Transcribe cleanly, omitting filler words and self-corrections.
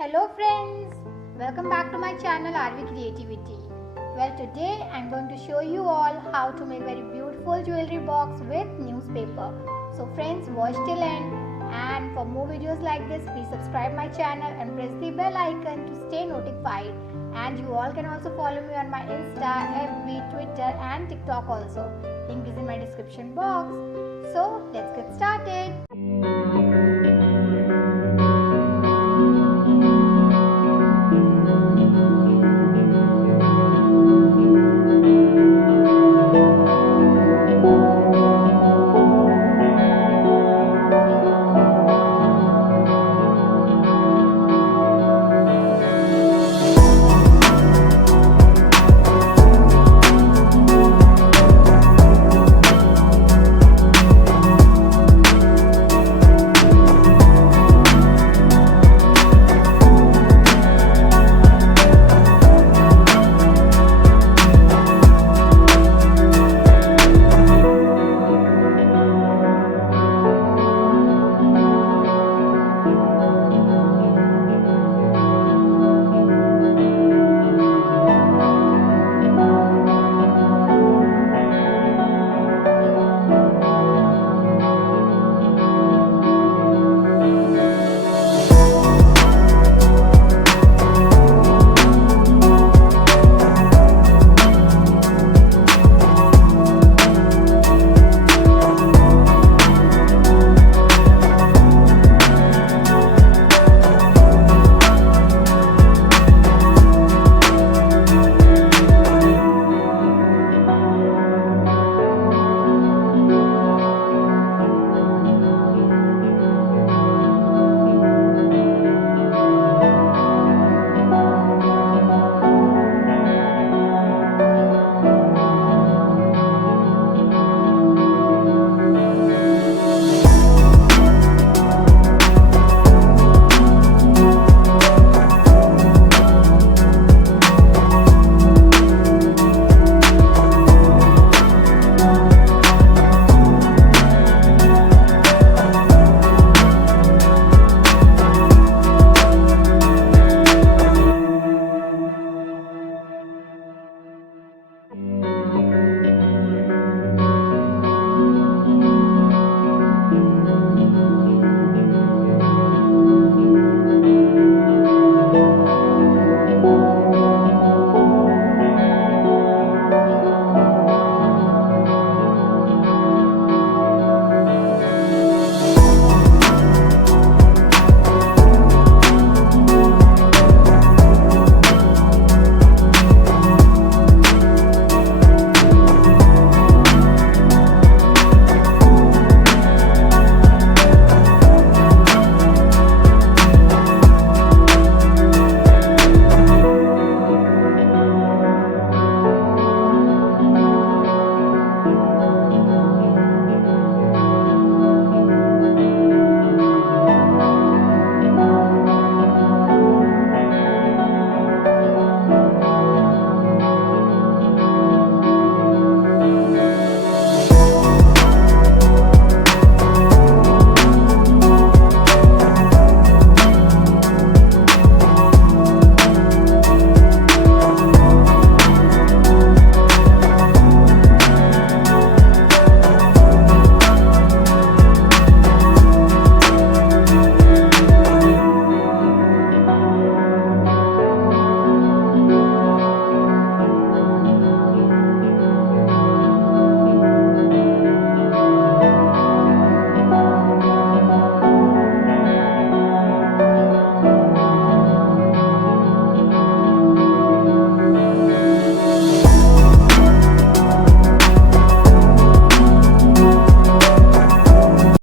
Hello friends, welcome back to my channel RV Creativity. Well, today I'm going to show you all how to make very beautiful jewelry box with newspaper. So friends, watch till end, and for more videos like this please subscribe my channel and press the bell icon to stay notified. And you all can also follow me on my Insta, FB, Twitter and TikTok also. Link is in my description box. So let's get started.